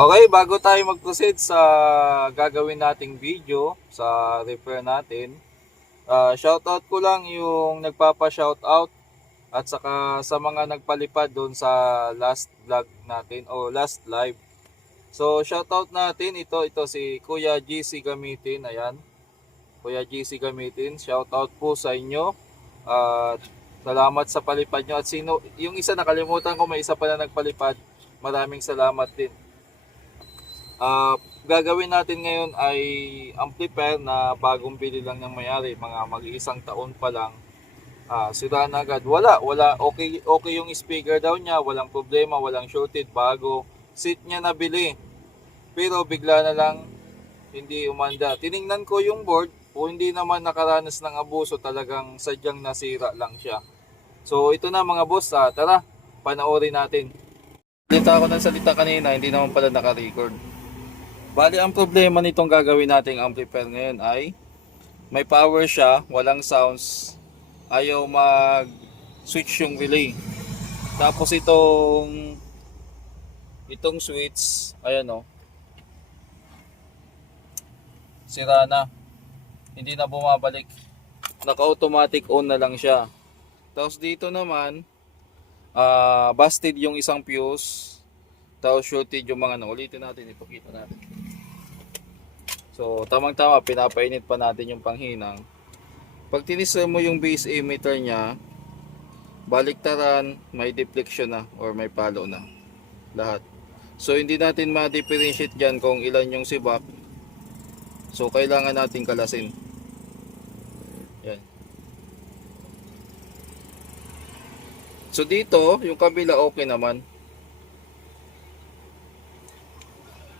Okay, bago tayo mag-proceed sa gagawin nating video sa repair natin, shoutout ko lang yung nagpapa-shoutout at saka sa mga nagpalipad doon sa last vlog natin o last live. So, shoutout natin ito si Kuya GC Gamitin, ayan. Kuya GC Gamitin, shoutout po sa inyo. At salamat sa palipad nyo. At sino, yung isa nakalimutan ko, may isa pala nagpalipad. Maraming salamat din. Gagawin natin ngayon ay amplifier na bagong bili lang ng mayari, mga mag-iisang taon pa lang. Sira na agad. Wala. Okay yung speaker daw niya, walang problema, walang shorted, bago. Seat niya nabili. Pero bigla na lang hindi umanda. Tiningnan ko yung board, o hindi naman nakaranas ng abuso, talagang sadyang nasira lang siya. So ito na mga boss, tara, panoorin natin. Salita ako ng salita kanina, hindi naman pala naka-record. Bali, ang problema nitong gagawin nating amplifier ngayon ay may power siya, walang sounds, ayaw mag-switch yung relay. Tapos itong switch, ayan o, sira na, hindi na bumabalik, naka-automatic on na lang siya. Tapos dito naman, busted yung isang fuse, tapos shorted yung mga ulitin natin, ipakita natin. So, tamang-tama, pinapainit pa natin yung panghinang. Pag tinisir mo yung base emitter niya, baliktaran, may deflection na or may palo na. Lahat. So, hindi natin ma-differentiate dyan kung ilan yung sibak. So, kailangan natin kalasin. Yan. So, dito, yung kabila okay naman.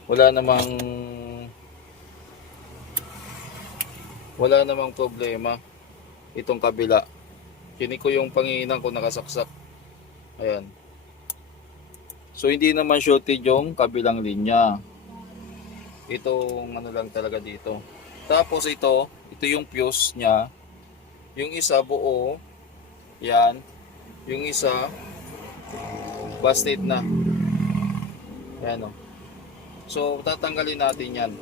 Wala namang problema itong kabila. Kini ko yung panginang ko nakasaksak. Ayan. So hindi naman shorted yung kabilang linya. Itong ano lang talaga dito. Tapos ito yung fuse niya. Yung isa buo. Yan. Yung isa busted na. Ayan o. So tatanggalin natin yan.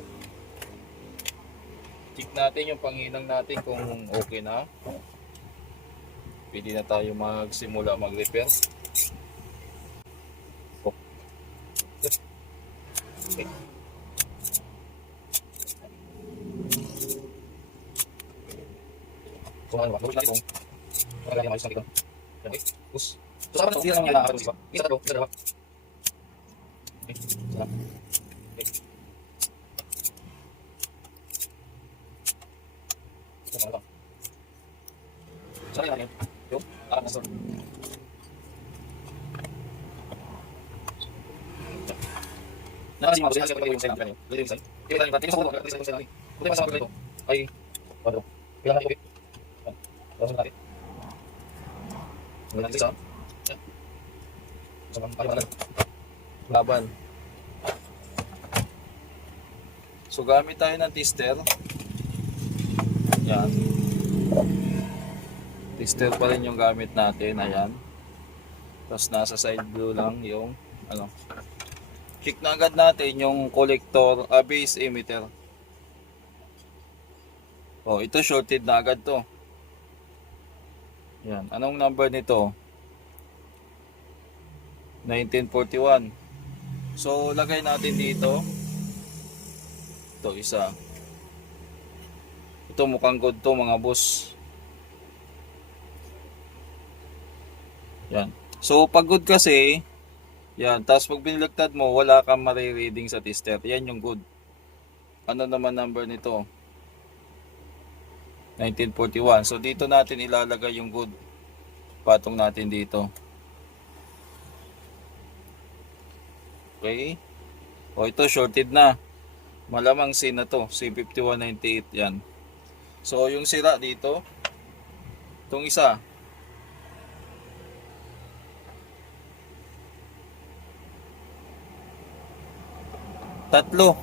Check natin yung panginang natin kung okay na. Pwede na tayo magsimula mag-repair. Okay. So ano ba? Gawin natin kung wala yung ayos na dito. Okay. Push. So sa kapag hindi na naman yung isa. Isa tatlo. Isa dalawa. Okay. Isa. Okay. Ano ba? Saan natin yung nakakasal. Nakakasing mga kasi kapag yung sa'yo natin. Pwede yung sa'yo. Kaya tayo natin. Tingnan sa mga kasi sa'yo natin. Kung tayo masama ko ito ay ano? Kailangan natin okay. Tapos natin. Ngayon natin sa sa mga laban. So gamit tayo ng tester. Yan. Tester pa rin yung gamit natin. Ayan. Tapos nasa side view lang yung ano. Check na agad natin yung collector, base emitter. Oh, ito shorted na agad to. Yan. Anong number nito? 1941. So lagay natin dito. Ito isa. Ito mukhang good to mga boss. Yan. So pag good kasi, yan, tapos pag binilagtad mo, wala kang marireading sa tester. Yan yung good. Ano naman number nito? 1941. So dito natin ilalagay yung good. Patong natin dito. Okay. O ito shorted na. Malamang C na to. C5198 yan. So yung sira dito, itong isa. Tatlo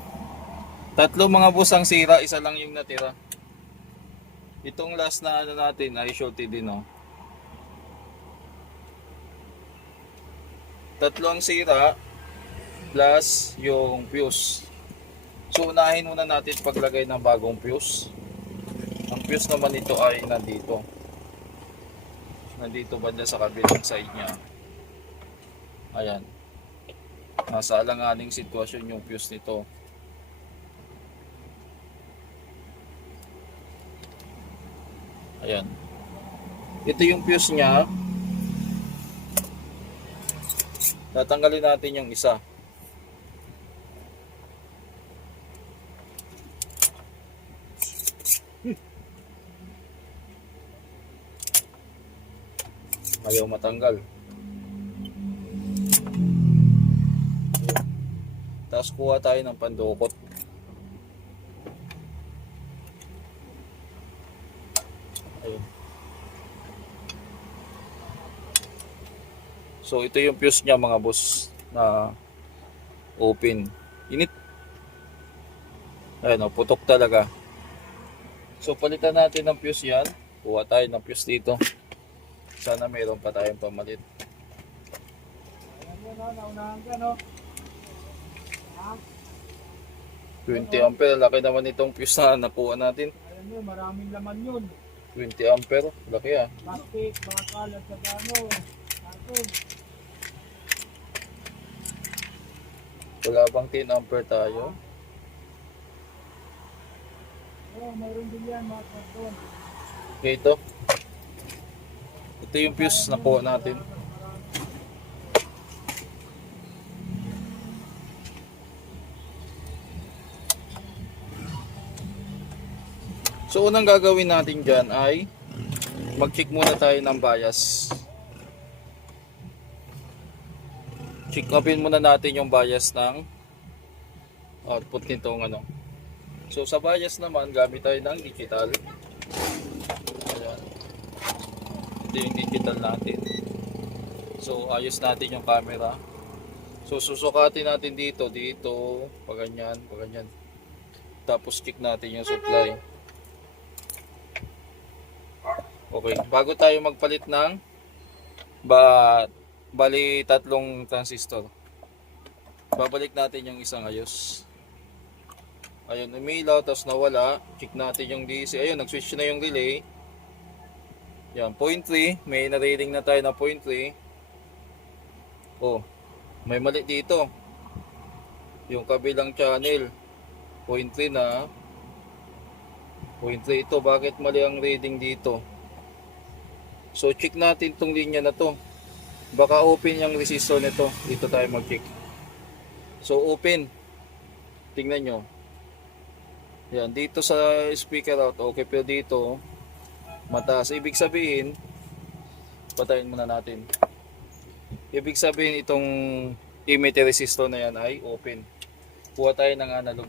mga busang sira, isa lang yung natira. Itong last na ano natin ay shorted din oh. Tatlo ang sira, plus yung fuse. So unahin muna natin paglagay ng bagong fuse. Ang fuse naman nito ay nandito banda sa kabilang side niya. Ayan, nasa alanganing sitwasyon yung fuse nito. Ayan, ito yung fuse niya. Tatanggalin natin yung isa. Ayaw matanggal. Tapos kuha tayo ng pandukot. Ayun. So ito yung fuse niya mga boss na open. Init. Ayun, putok talaga. So palitan natin ng fuse yan. Kuha tayo ng fuse dito. Sana mayroon pa tayong pamalit. Naunahan ka, no? 20 ampere. Laki naman itong fuse na nakuha natin. Ayan yun, maraming laman yun. 20 ampere. Laki ah. Plastic, bakal, at saka karton. Wala bang 10 ampere tayo? Oo, mayroon din yan, mga karton. Okay, ito. Ito yung fuse na kuha natin. So unang gagawin natin dyan ay mag-check muna tayo ng bias. Check upin muna natin yung bias ng output nitong ano. So sa bias naman gamit tayo ng digital. Ayan. Ito yung digital natin. So ayos natin yung camera. So susukatin natin dito, paganyan. Tapos check natin yung supply. Okay, bago tayo magpalit ng bali tatlong transistor. Babalik natin yung isang ayos. Ayun, umilaw tapos nawala. Check natin yung DC. Ayun, nag-switch na yung relay. Yan, 0.3. May na-reading na tayo na 0.3. Oh, may mali dito. Yung kabilang channel 0.3 na. 0.3 ito. Bakit mali ang reading dito? So check natin tong linya na to. Baka open yung resistor nito. Dito tayo mag-check. So open. Tingnan nyo. Yan, dito sa speaker out okay, pero dito mataas. Ibig sabihin, patayin muna natin. Ibig sabihin itong emitter resistor na yan ay open. Kuha tayo ng analog.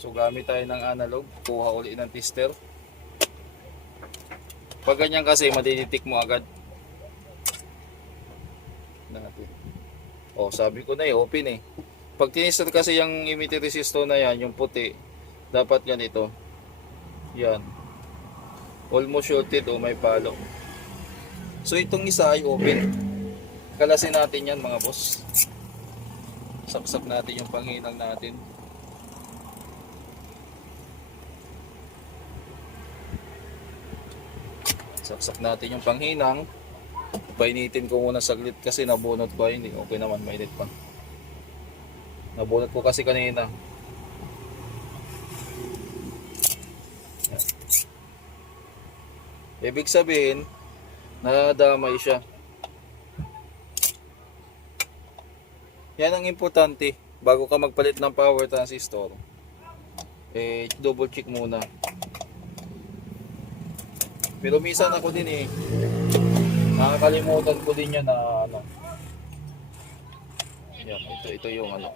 So gamit tayo ng analog. Kuha uli ng tester. Pag ganyan kasi madidetect mo agad natin. Oh, sabi ko na open eh. Pag tinister kasi yung emitter resistor na yan, yung puti, dapat ganito. Yan. Almost shorted o may palo. So itong isa ay open. Kalasin natin yan mga boss. Sapsap natin yung panghinang natin. Sapsap natin yung panghinang. Painitin ko muna saglit kasi nabunot ko. Hindi, okay naman, mainit pa. Nabunot ko kasi kanina. Yan. Ibig sabihin, nadamay siya. Yan ang importante. Bago ka magpalit ng power transistor, double check muna. Pero minsan ako din nakakalimutan ko din yan na ano. Yan, ito yung ano.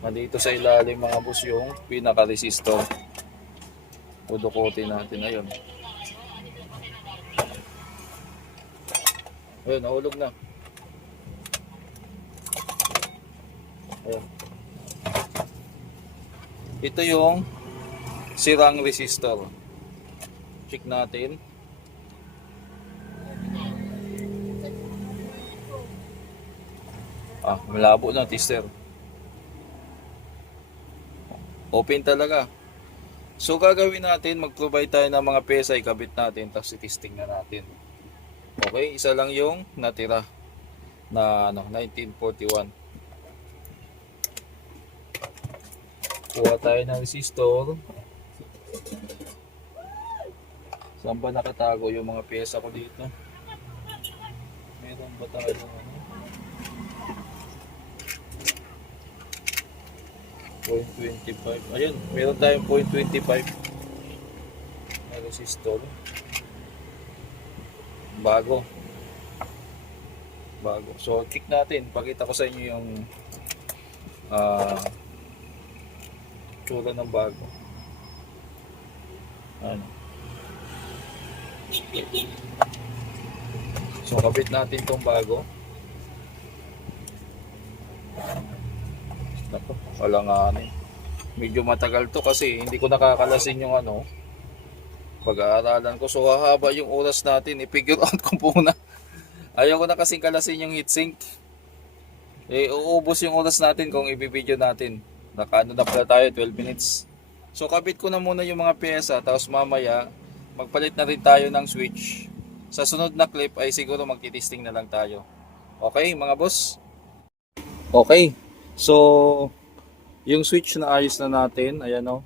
Nandito sa ilalim mga boss yung pinaka-resistor. Udukotin natin. Ayun. Ayun, nahulog na. Ayun. Ito yung sirang resistor. Check natin. Malabo na tester. Open talaga. So gagawin natin, mag-provide tayo ng mga pyesa, ikabit natin, tapos i-testing na natin. Okay, isa lang yung natira na 1941. Kuha tayo ng resistor. Saan ba nakatago yung mga pyesa ko dito? Meron ba tayo ng 0.25? Ayun, meron tayong 0.25 na resistor. Bago. So, check natin. Pakita ko sa inyo yung tsura ng bago. Ano. So, kabit natin tong bago. Naku, alanganin. Medyo matagal to kasi hindi ko nakakalasin yung pag-aaralan ko. So, hahaba yung oras natin. I-figure out ko muna. Ayaw ko na kasing kalasin yung heatsink. Uubos yung oras natin kung ibibideo natin. Nakaano na pala tayo, 12 minutes. So, kabit ko na muna yung mga pyesa. Tapos mamaya, magpalit na rin tayo ng switch. Sa sunod na clip ay siguro magti-testing na lang tayo. Okay, mga boss? Okay. So, yung switch na ayos na natin. Ayan o.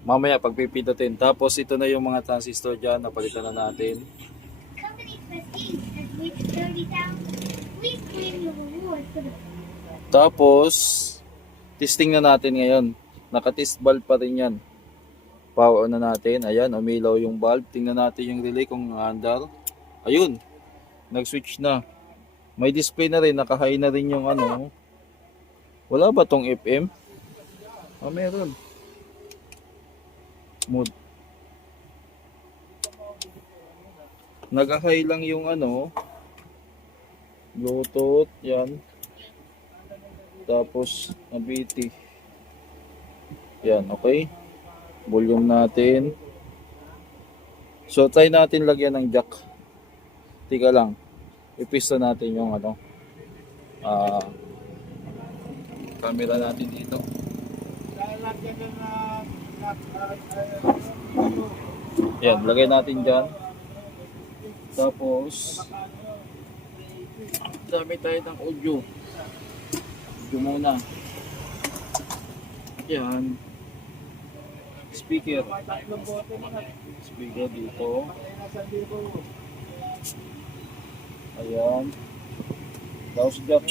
Mamaya pagpipindutin. Tapos ito na yung mga transistor dyan. Napalitan na natin. Tapos, testing na natin ngayon. Naka-test bulb pa rin yan. Power on na natin. Ayan, umilaw yung bulb. Tingnan natin yung relay kung under. Ayun, nag-switch na. May display na rin. Naka-high na rin yung Wala ba tong FM? Meron. Mode. Nag-high lang yung Bluetooth. Yan. Tapos, BT. Yan, okay. Volume natin. So, try natin lagyan ng jack. Tika lang. Ipista natin yung camera natin dito. Yan, lagay natin dyan. Tapos, dami tayo ng audio. Audio muna. Yan. Speaker. Speaker dito. Ayan. Tapos jack.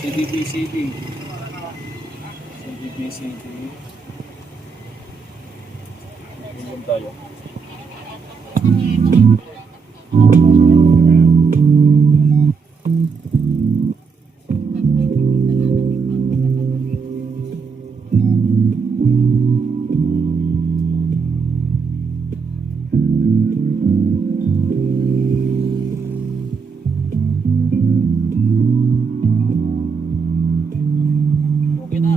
CD-BCD. CD-BCD. Tulong tayo. Okay na.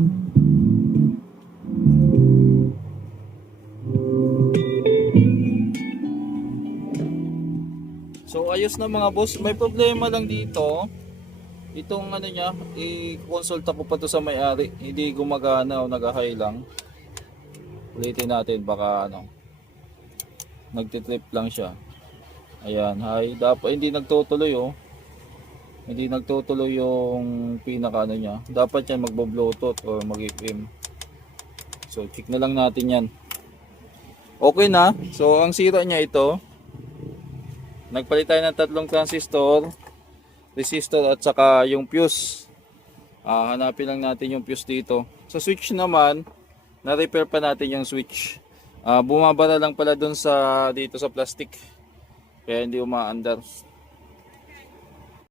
So ayos na mga boss. May problema lang dito. Itong niya, i-consulta ko pa to sa may-ari. Hindi gumagana o nag-high lang. Ulitin natin baka nagtitrip lang siya. Ayan, high. Dapat hindi nagtutuloy Hindi nagtutuloy yung pinaka niya. Dapat yan magbo-bluetooth or mag-FM. So check na lang natin yan. Okay na. So ang sira niya ito. Nagpalit tayo ng 3 transistor, resistor at saka yung fuse. Hanapin lang natin yung fuse dito. Sa switch naman, na-repair pa natin yung switch. Bumabara lang pala dun dito sa plastic. Kaya hindi umaandar.